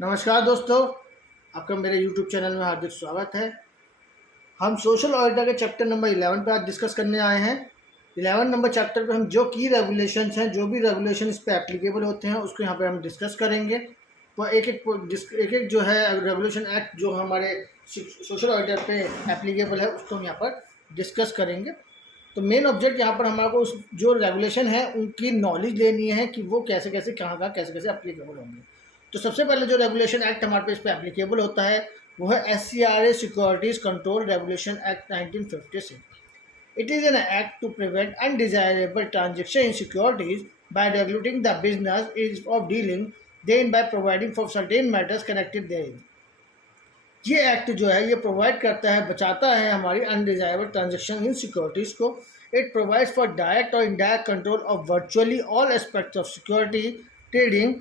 नमस्कार दोस्तों, आपका मेरे YouTube चैनल में हार्दिक स्वागत है। हम सोशल ऑडिटर के चैप्टर नंबर 11 पे आज डिस्कस करने आए हैं। 11 नंबर चैप्टर पे हम जो की रेगुलेशंस हैं, जो भी रेगुलेशन इस पे एप्लीकेबल होते हैं, उसको यहाँ पे हम डिस्कस करेंगे। तो एक एक जो है रेगुलेशन एक्ट जो हमारे सोशल ऑडिटर पे एप्लीकेबल है, उसको हम यहाँ पर डिस्कस करेंगे। तो मेन ऑब्जेक्ट यहाँ पर हमारे को उस जो रेगुलेशन है उनकी नॉलेज लेनी है कि वो कैसे कैसे कहाँ कैसे कैसे एप्लीकेबल होंगे। तो सबसे पहले जो रेगुलेशन एक्ट हमारे पे इस पर एप्लीकेबल होता है वो है SCRA securities control regulation act 1956। It is an act to prevent undesirable transaction in securities by regulating the business is of dealing then by providing for certain matters connected there. ये act जो है ये provide करता है, बचाता है हमारी undesirable transaction in securities को। इट प्रोवाइड्स फॉर डायरेक्ट और indirect control of virtually all aspects of security trading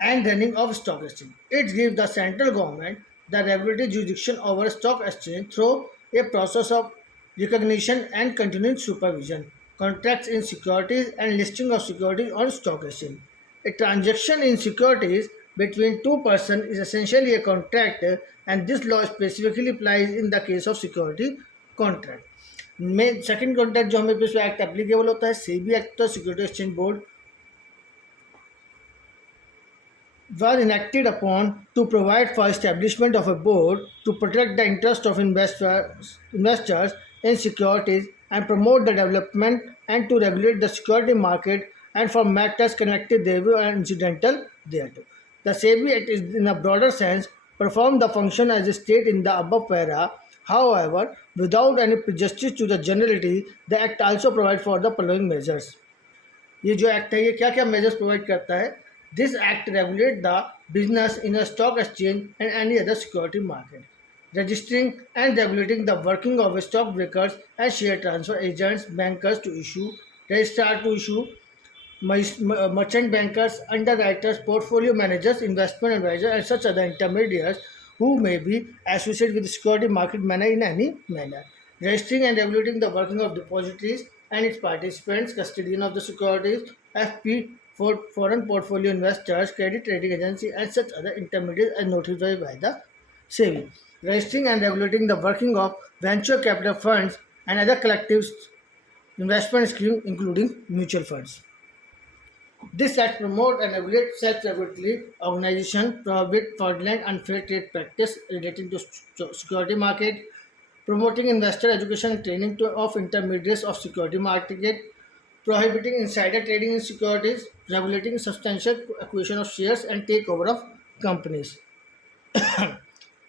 and running of stock exchange. It gives the central government the regulatory jurisdiction over stock exchange through a process of recognition and continuing supervision, contracts in securities and listing of securities on stock exchange. A transaction in securities between two persons is essentially a contract, and this law specifically applies in the case of security contract. में second contract जो हमें act applicable होता है SEBI act, security exchange board was enacted upon to provide for establishment of a board to protect the interest of investors in securities and promote the development and to regulate the security market and for matters connected therewith and incidental thereto. The SEBI Act is in a broader sense perform the function as stated in the above para. However, without any prejudice to the generality, the Act also provides for the following measures. ये जो act है ये क्या क्या measures provide करता है? This act regulate the business in a stock exchange and any other security market, registering and regulating the working of stock brokers and share transfer agents, bankers to issue, registrar to issue, merchant bankers, underwriters, portfolio managers, investment advisors, and such other intermediaries who may be associated with the security market manner in any manner. Registering and regulating the working of depositories and its participants, custodian of the securities, FP for foreign portfolio investors, credit rating agency, and such other intermediaries as notified by the SEBI. Registering and regulating the working of venture capital funds and other collective investment schemes, including mutual funds. This act promotes and regulates self-regulatory organization, prohibit fraudulent unfair trade practice relating to security market, promoting investor education and training of intermediaries of security market, prohibiting insider trading in securities, regulating substantial acquisition of shares and takeover of companies,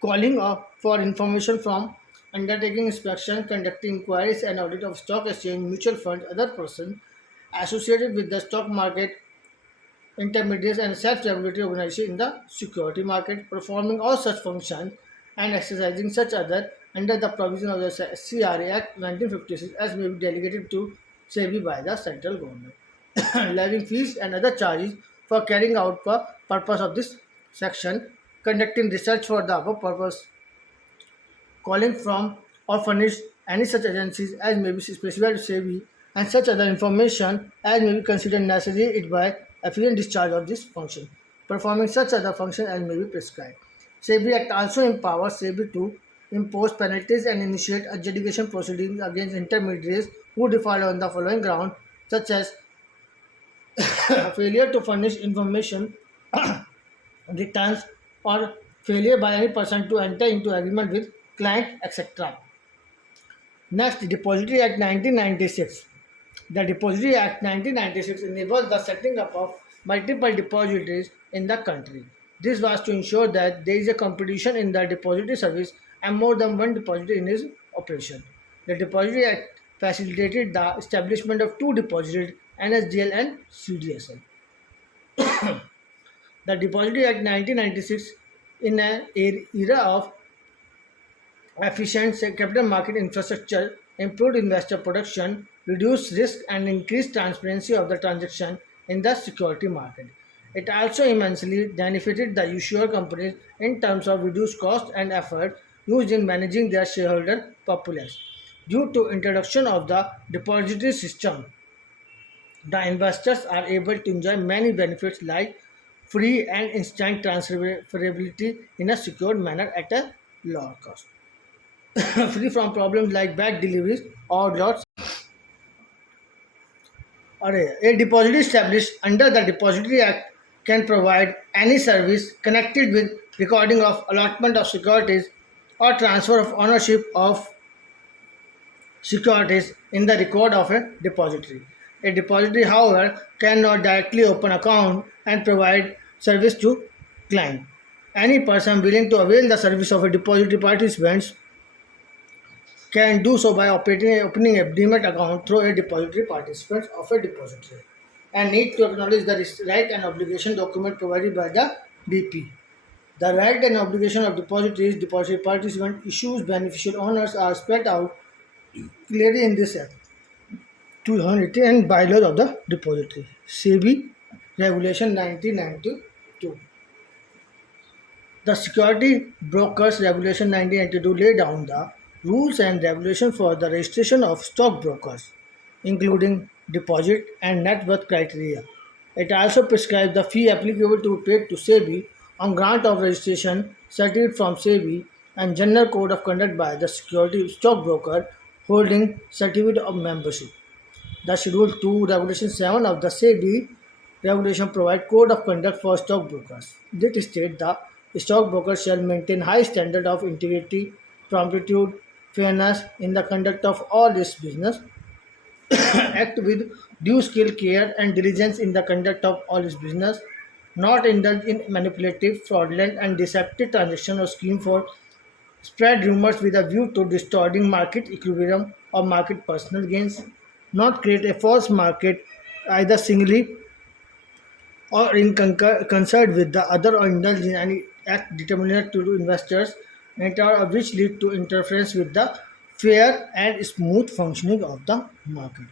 calling for information from undertaking inspection, conducting inquiries and audit of stock exchange, mutual funds, other persons associated with the stock market, intermediaries and self-regulatory organization in the security market, performing all such functions and exercising such other under the provision of the CRA Act 1956 as may be delegated to SEBI by the central government, levying fees and other charges for carrying out the purpose of this section, conducting research for the above purpose, calling from or furnish any such agencies as may be specified to SEBI and such other information as may be considered necessary it by efficient discharge of this function, performing such other function as may be prescribed. SEBI Act also empowers SEBI to impose penalties and initiate adjudication proceedings against intermediaries who default on the following ground, such as failure to furnish information, returns, or failure by any person to enter into agreement with client, etc. Next, Depository Act 1996. The Depository Act 1996 enables the setting up of multiple depositories in the country. This was to ensure that there is a competition in the depository service and more than one depository in its operation. The Depository Act facilitated the establishment of two depositories, NSDL and CDSL. The Depository Act 1996, in an era of efficient capital market infrastructure, improved investor protection, reduced risk and increased transparency of the transaction in the security market. It also immensely benefited the issuer companies in terms of reduced cost and effort used in managing their shareholder populace. Due to introduction of the depository system, the investors are able to enjoy many benefits like free and instant transferability in a secured manner at a lower cost. Free from problems like bad deliveries or lots. A depository established under the Depository Act can provide any service connected with recording of allotment of securities or transfer of ownership of securities in the record of a depository. A depository, however, cannot directly open account and provide service to client. Any person willing to avail the service of a depository participants can do so by opening a demat account through a depository participant of a depository and need to acknowledge the right and obligation document provided by the DP. The right and obligation of depositories, depository participant issues, beneficial owners are spelled out clearly in this Act 2018 and bylaws of the depository. SEBI Regulation 1992. The Security Brokers Regulation 1992 lay down the rules and regulations for the registration of stockbrokers, including deposit and net worth criteria. It also prescribes the fee applicable to be paid to SEBI on grant of registration, certificate from SEBI, and general code of conduct by the security stockbroker holding certificate of membership. The Schedule 2, Regulation 7 of the SEBI regulation provide code of conduct for stockbrokers. It states the stockbroker shall maintain high standard of integrity, promptitude, fairness in the conduct of all its business, act with due skill, care, and diligence in the conduct of all its business, not indulge in manipulative, fraudulent, and deceptive transaction or scheme for spread rumors with a view to distorting market equilibrium or market personal gains, not create a false market either singly or in concert with the other or indulge in any act determined to investors and or which lead to interference with the fair and smooth functioning of the market.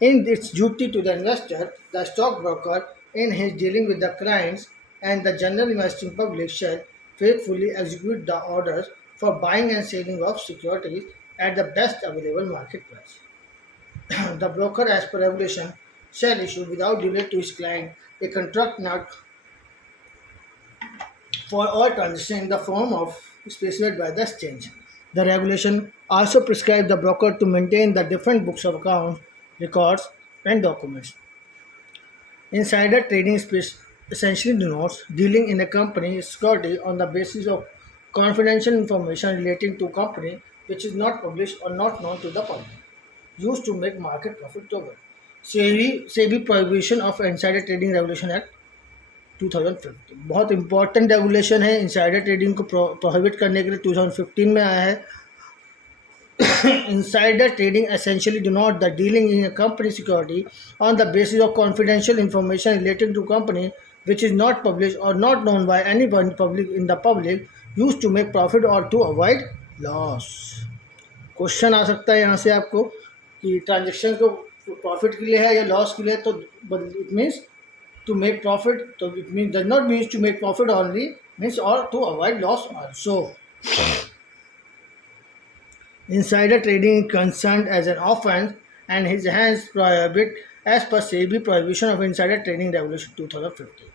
In its duty to the investor, the stockbroker, in his dealing with the clients and the general investing public, shall faithfully execute the orders for buying and selling of securities at the best available market price. The broker, as per regulation, shall issue without delay to his client a contract note for all transactions in the form of specified by the exchange. The regulation also prescribes the broker to maintain the different books of accounts, records, and documents. Insider trading essentially denotes dealing in a company's security on the basis of confidential information relating to company which is not published or not known to the public, used to make market profitable. SEBI Prohibition of Insider Trading Regulation Act 2015 बहुत important regulation है insider trading को prohibit करने के लिए 2015 में आया है Insider trading essentially denotes the dealing in a company security on the basis of confidential information relating to company which is not published or not known by anyone public in the public used to make profit or to avoid loss. Question आ सकता है यहाँ से आपको कि transaction को profit के लिए है या लॉस के लिए तो it means to make profit so it means does not means to make profit only means or to avoid loss also. Insider trading is concerned as an offense and is hence prohibited as per SEBI Prohibition of Insider Trading Regulation 2015.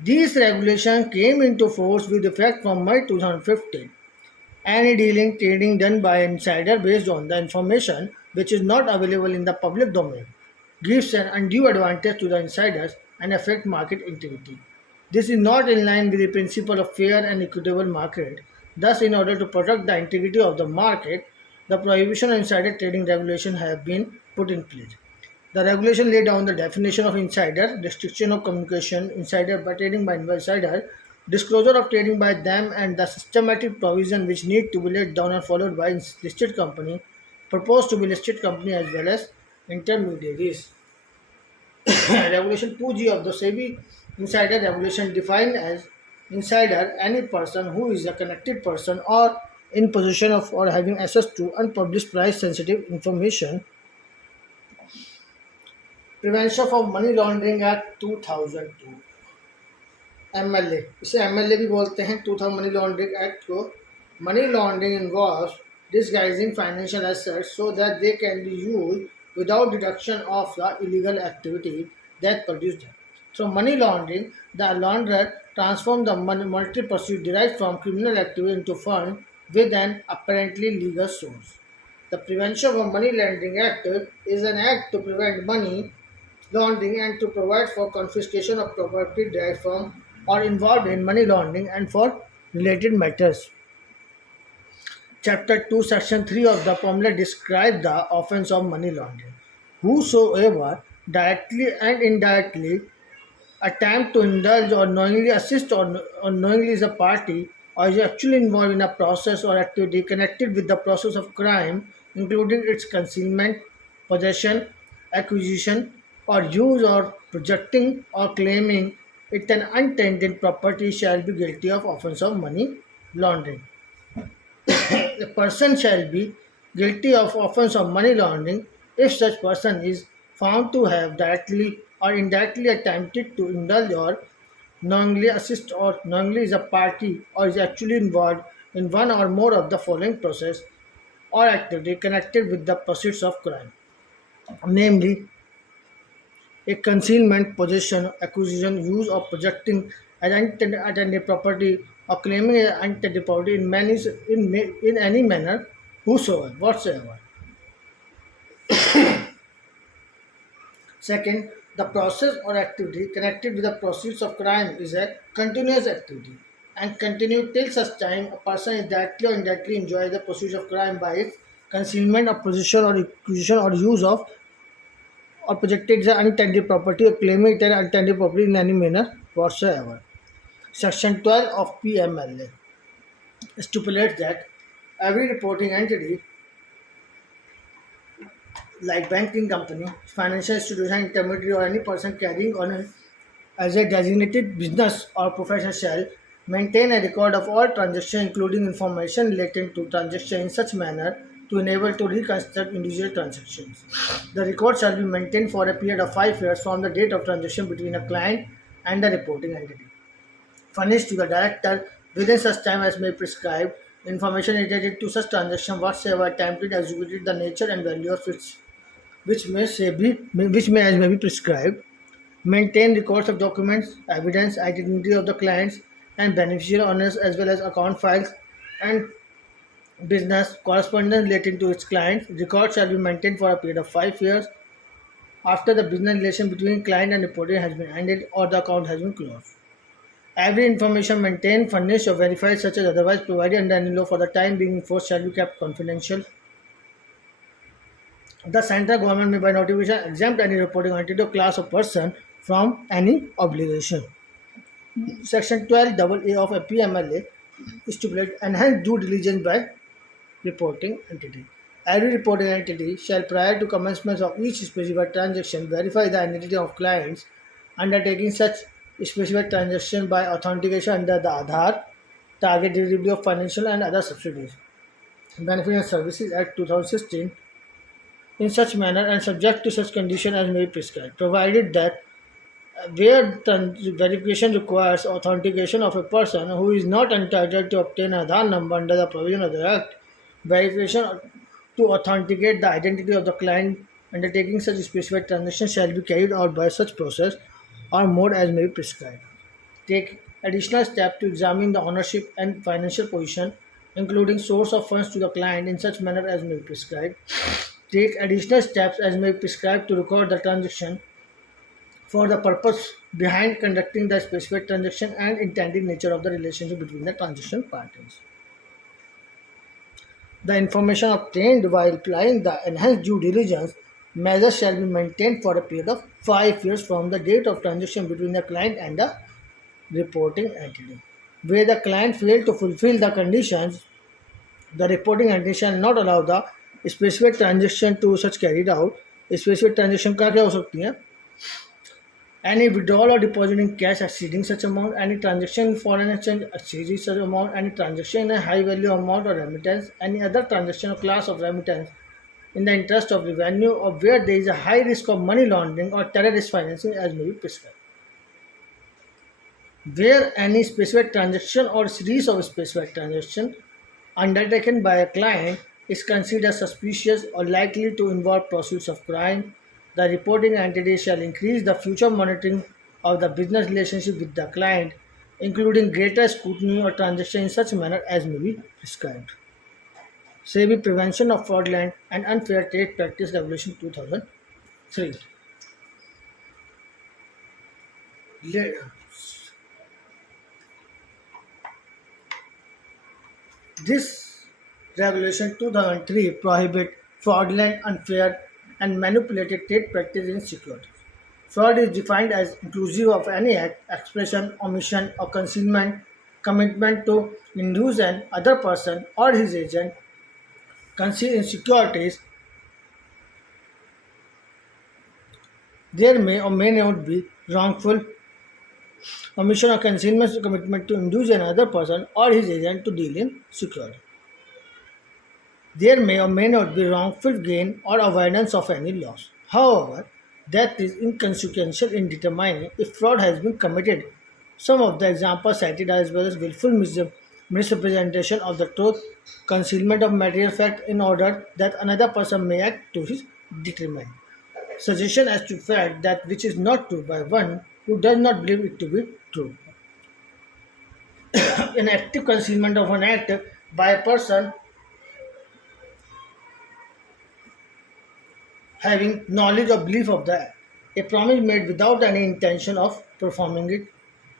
These regulations came into force with effect from May 2015. Any dealing trading done by an insider based on the information which is not available in the public domain gives an undue advantage to the insiders and affect market integrity. This is not in line with the principle of fair and equitable market. Thus, in order to protect the integrity of the market, the prohibition of insider trading regulation have been put in place. The regulation laid down the definition of insider, restriction of communication, insider by trading by insider, disclosure of trading by them, and the systematic provision which need to be laid down and followed by listed company, proposed to be listed company as well as intermediaries. Regulation 2G of the SEBI Insider Regulation defined as insider any person who is a connected person or in possession of or having access to unpublished price sensitive information. Prevention of Money Laundering Act 2002 MLA इसे MLA भी बोलते हैं 2000 money laundering act को money laundering involves disguising financial assets so that they can be used without deduction of the illegal activity that produced them. So money laundering, the launderer transforms the monetary pursuit derived from criminal activity into funds with an apparently legal source. The Prevention of Money Laundering Act is an act to prevent money laundering and to provide for confiscation of property derived from or involved in money laundering and for related matters. Chapter 2, Section 3 of the formula describes the offense of money laundering. Whosoever directly and indirectly attempt to indulge or knowingly assist or knowingly is a party or is actually involved in a process or activity connected with the process of crime, including its concealment, possession, acquisition, or use or projecting or claiming it an untainted property shall be guilty of offense of money laundering. A person shall be guilty of offense of money laundering if such person is found to have directly or indirectly attempted to indulge or knowingly assist or knowingly is a party or is actually involved in one or more of the following process or activity connected with the pursuits of crime, namely a concealment, possession, acquisition, use, or projecting an unintended property or claiming an unintended property in any manner, whosoever, whatsoever. Second, the process or activity connected with the pursuits of crime is a continuous activity and continue till such time a person is directly or indirectly enjoy the pursuits of crime by its concealment of possession or acquisition or use of or projected the unintended property or claiming it an unintended property in any manner whatsoever. Section 12 of PMLA stipulates that every reporting entity like banking company, financial institution, intermediary or any person carrying on as a designated business or profession shall maintain a record of all transactions including information relating to transactions in such manner to enable to reconstruct individual transactions. The record shall be maintained for a period of 5 years from the date of transaction between a client and the reporting entity. Furnished to the director within such time as may prescribe information related to such transaction whatsoever attempted, executed, the nature and value of which may as may be prescribed, maintain records of documents, evidence, identity of the clients and beneficial owners as well as account files and business correspondence relating to its clients. Records shall be maintained for a period of 5 years after the business relation between client and reporter has been ended or the account has been closed. Every information maintained, furnished, or verified, such as otherwise provided under any law for the time being enforced, shall be kept confidential. The central government may by notification exempt any reporting entity or class of person from any obligation. Section 12AA of a PMLA stipulates enhanced due diligence by reporting entity. Every reporting entity shall, prior to commencement of each specified transaction, verify the identity of clients undertaking such specific transaction by authentication under the Aadhaar, Target Delivery of Financial and Other Subsidies, Benefit and Services Act 2016, in such manner and subject to such condition as may be prescribed, provided that where verification requires authentication of a person who is not entitled to obtain an Aadhaar number under the provision of the Act, verification to authenticate the identity of the client undertaking such specific transaction shall be carried out by such process or mode as may be prescribed. Take additional steps to examine the ownership and financial position, including source of funds to the client in such manner as may be prescribed. Take additional steps as may be prescribed to record the transaction for the purpose behind conducting the specific transaction and intended nature of the relationship between the transaction parties. The information obtained while applying the enhanced due diligence measures shall be maintained for a period of 5 years from the date of transaction between the client and the reporting entity. Where the client failed to fulfill the conditions, the reporting entity shall not allow the specific transaction to such carried out. Specific transaction का क्या हो सकती है? Any withdrawal or deposit in cash exceeding such amount, any transaction in foreign exchange exceeding such amount, any transaction in a high value amount or remittance, any other transaction or class of remittance in the interest of revenue or where there is a high risk of money laundering or terrorist financing as may be prescribed. Where any specific transaction or series of specific transactions undertaken by a client is considered suspicious or likely to involve pursuits of crime, the reporting entity shall increase the future monitoring of the business relationship with the client, including greater scrutiny or transaction in such manner as may be prescribed. SEBI Prevention of Fraudulent and Unfair Trade Practice Regulation 2003. This regulation 2003 prohibits fraudulent, unfair, and manipulated trade practice in securities. Fraud is defined as inclusive of any act, expression, omission, or concealment, commitment to induce an other person or his agent conceal in securities. There may or may not be wrongful omission or concealment commitment to induce another person or his agent to deal in security. There may or may not be wrongful gain or avoidance of any loss. However, that is inconsequential in determining if fraud has been committed. Some of the examples cited are as well as willful misrepresentation of the truth, concealment of material fact in order that another person may act to his detriment, suggestion as to fact that which is not true by one who does not believe it to be true, an active concealment of an act by a person having knowledge or belief of the act, a promise made without any intention of performing it,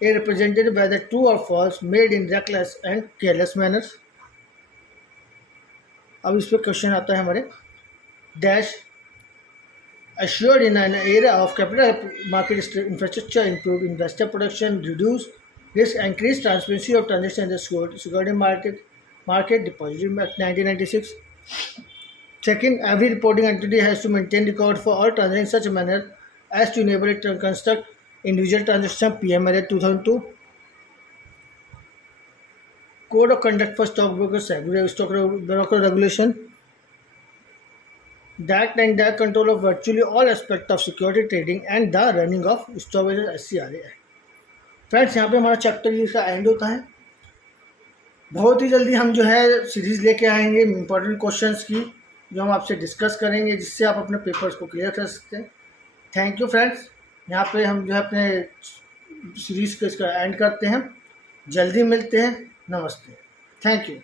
a representative whether true or false made in reckless and careless manners. अब इस पे question आता है हमारे dash assured in an era of capital market infrastructure, improve investor protection, reduce risk, increase transparency of transactions in the security market Depository Act 1996. Second, every reporting entity has to maintain record for all transactions in such a manner as to enable it to construct individual transaction PMLA 2002. Code of Conduct for Stockbrokers, Stockbroker Regulation, that and the control of virtually all aspects of security trading and the running of stock SCRA. Friends यहाँ पे हमारा chapter इसका and होता है. बहुत ही जल्दी हम जो है सीरीज़ लेके आएंगे इंपॉर्टेंट क्वेश्चंस की जो हम आपसे डिस्कस करेंगे जिससे आप अपने पेपर्स को क्लियर कर सकते हैं. Thank you friends. यहाँ पे हम जो है अपने सीरीज़ को इसका एंड करते हैं. जल्दी मिलते हैं. नमस्ते. Thank you.